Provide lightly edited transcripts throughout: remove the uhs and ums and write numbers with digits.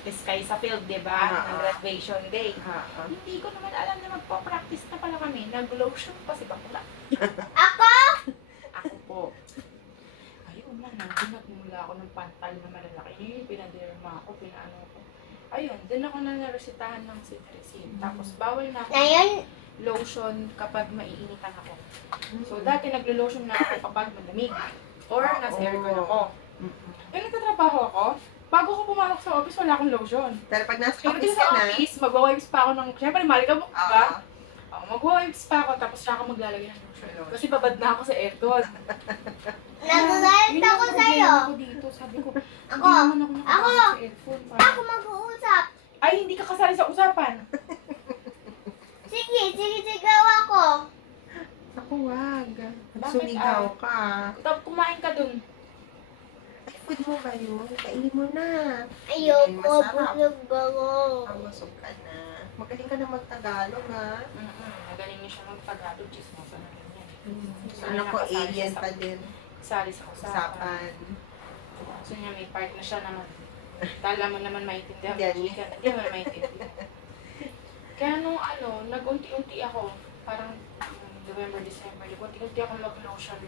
mag-practice kayo sa field, di ba? Ng graduation day. Hindi ko naman alam na magpa-practice na pala kami. Nag-lotion pa si bakla. Ako? Ako po. Ayun na, nagmula ako ng pantal na malalaki. Pinaderma ako, pinaano ko. Ayun, dun ako na naresitahan ng cetirizine. Tapos bawal na ako Ngayon, lotion kapag maiinitan ako. So dati naglo-lotion na ako kapag malamig. Or nasa aircon ako. Yung nagtatrabaho ako, bago ko pumasok sa office, wala akong lotion. Pero pag nasa Pero office sa ka na, office, magwa-wipes pa ako ng, syempre, malikabok, diba? Magwa-wipes pa ako, tapos siya ako maglalagay ng lotion. Kasi babad na ako sa aircon. nagagalit ako sa'yo. Ako dito, sabi ko, Ako. hindi naman ako nakakabot sa aircon. Ako mag-uusap. Ay, hindi ka kasali sa usapan. Sige, sigaw ako. ako wag. Bakit, Sumigaw ka. Tapos kumain ka dun. Ay, food mo ba yun? Kainin mo na. Ayoko, Masarap. busog ako. Busog ka na. Magaling ka na mag-Tagalog, ha? Magaling niya siya magpagado, chismosa na rin yan. Ano ko, alien pa din. Kasali sa usapan. Usapan. So niya, may part na siya naman. Kala mo naman maintindihan. Hindi. Hindi mo na maintindihan. Kaya nung nag-unti-unti ako, parang November, December, unti-unti ako mag-lotion.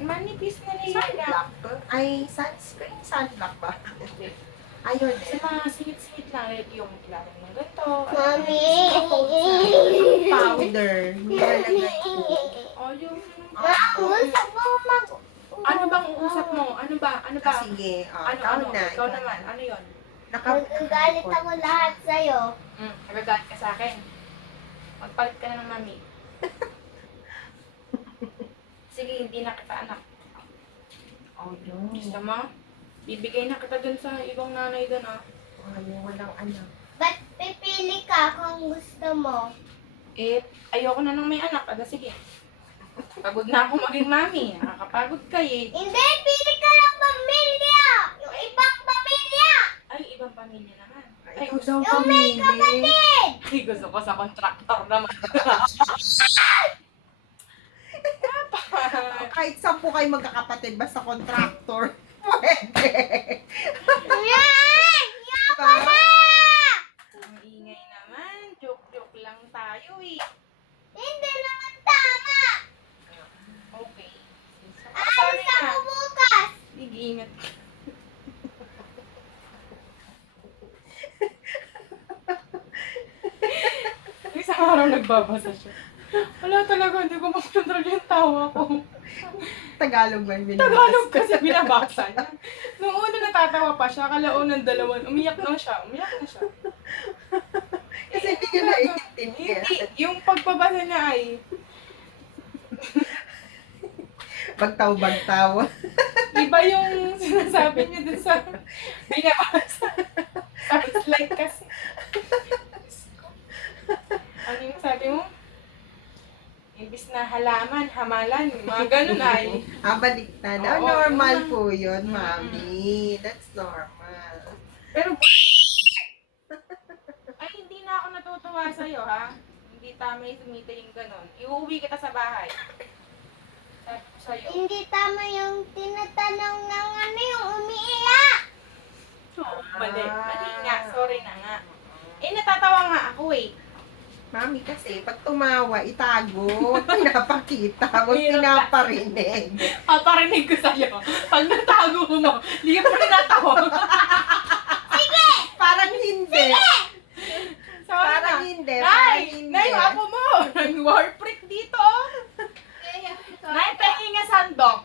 Manipis na rin Sunblock to? Ay, sunscreen? Sunblock ba? Ayun. Sa mga singit-singit lang, yung ilalim ng ganito. Mami. Powder. Nilalagay ko. O yung... Gusto ko mag... Ano bang uusap mo? Ano ba? Sige, Ano? Ikaw naman. Ano yun? Magagalit ako lahat sa'yo. Nagagalit ka sa akin. Magpalit ka na ng mami. Sige, hindi na kita anak. Oh, yun. Gusto mo? Bibigay na kita dun sa ibang nanay dun, ah. Walang anak. Ba't pipili ka kung gusto mo? Ayoko na nang may anak. Sige. Pagod na ako maging mami. Nakakapagod ka eh. Hindi, pili ka ng pamilya! Yung ibang pamilya! Ay, ibang pamilya naman. Ay, ikaw daw Yung may pumili. kapatid! Ay, gusto ko sa contractor naman. Kahit 10 kayo magkakapatid, basta contractor. Pwede. Yan! Diba? Ang ingay naman. Joke-joke lang tayo eh. Hindi naman tama! Okay. Alis ako bukas! Sige, ingat. Isang araw nagbabasa siya. Wala talaga, hindi ko makontrol yung tawa ko. Tagalog ba yung binabasa? Tagalog kasi binabasa niya. Nung una natatawa pa siya, kalaunan dalawan, umiyak na siya. Kasi hindi ko naiintindihan. Hindi, yung pagbabasa niya ay, Bagtaw-bagtaw. iba yung sinasabi niya dun sa binabasa. Sabi slide kasi. Ano yung sabi mo? Imbis na halaman, hamalan, mga ganun ay. Baliktad. Oo, Normal yun. po yun, mami. That's normal. Pero, ay hindi na ako natutuwa sa'yo, ha? Hindi tama yung sumita yung ganun. Iuwi kita sa bahay. Sabi ko sa'yo. Hindi tama yung tinatanong ng yung umiiyak! Mali. Mali nga. Sorry na nga. Natatawa nga ako eh. Mami kasi, pag tumawa, itago. Huwag pinapakita. Huwag pinaparinig. Paparinig ko sa'yo. Pag natago mo, hindi ka pa rin natawa. Parang hindi. Sorry Parang na. hindi. Parang Nay! hindi. Nay, yung apo mo! Nag-war freak dito, oh. Nay, pengi nga sandok.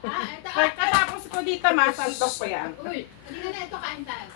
Pagkatapos ko dito, masandok ko yan. Uy, hindi ka na ito kain tayo.